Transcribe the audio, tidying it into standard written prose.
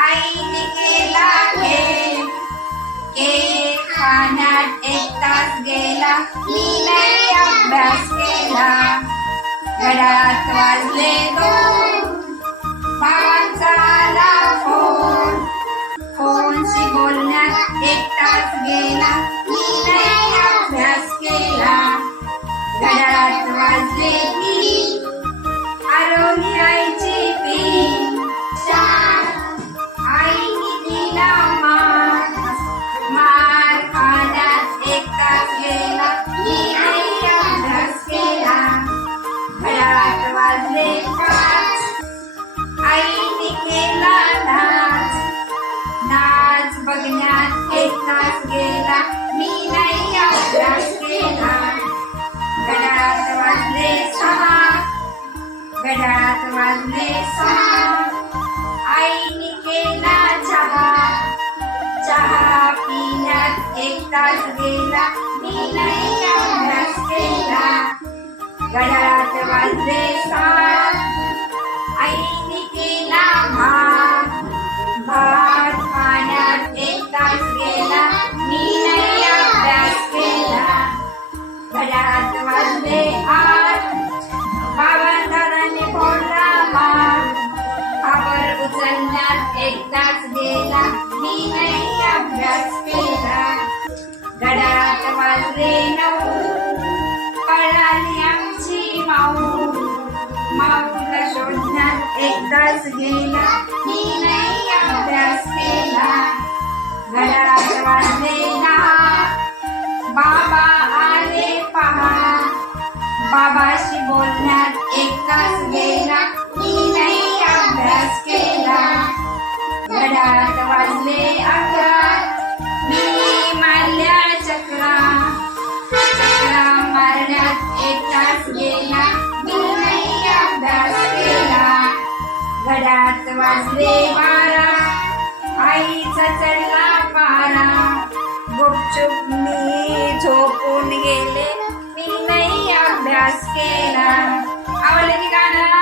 आईने केला खेळ, केक खाण्यात 1 तास गेला, मी नाही अभ्यास केला. घड्याळात वाजले 2, बाबांचा आला फोन, फोनशी बोलण्यात 1 तास गेला, मी नाही अभ्यास केला. घड्याळात वाजले 3, हरवली आईची पिन. 4, आईने दिला मार, मार खाण्यात 1 तास गेला, मी नाही अभ्यास केला. घड्याळात वाजले 5, आईने केला नाच, नाच बघण्यात 1 तास गेला, मी नाही अभ्यास केला. घड्याळात वाजले 6, घड्याळात वाजले 6, आईने केला चहा, चहा पिण्यात 1 तास गेला, मी नाही अभ्यास केला. घड्याळात वाजले 7, आईने केला भात, भात खाण्यात 1 तास गेला, मी नाही अभ्यास केला. घड्याळात वाजले 8, बाबा दादाने फोडला मार, खबर उचलण्यात 1 तास गेला, मी नाही अभ्यास केला. घड्याळात वाजले 9, पळाली आमची माऊ, माऊला शोधण्यात 1 तास गेला, मी नाही अभ्यास केला. घड्याळात वाजले 10, बाबा आले पहा, बाबाशी बोलण्यात 1 तास गेला, मी नाही अभ्यास केला. घड्याळात वाजले 11, मी मारल्या चक्रा, चक्रा मारण्यात 1 तास गेला, मी नाही अभ्यास केला. घड्याळात वाजले 12, आईचा चढला पारा, गुपचूप मी झोपून गेले, मी नाही अभ्यास केला. आवडले की गाणं?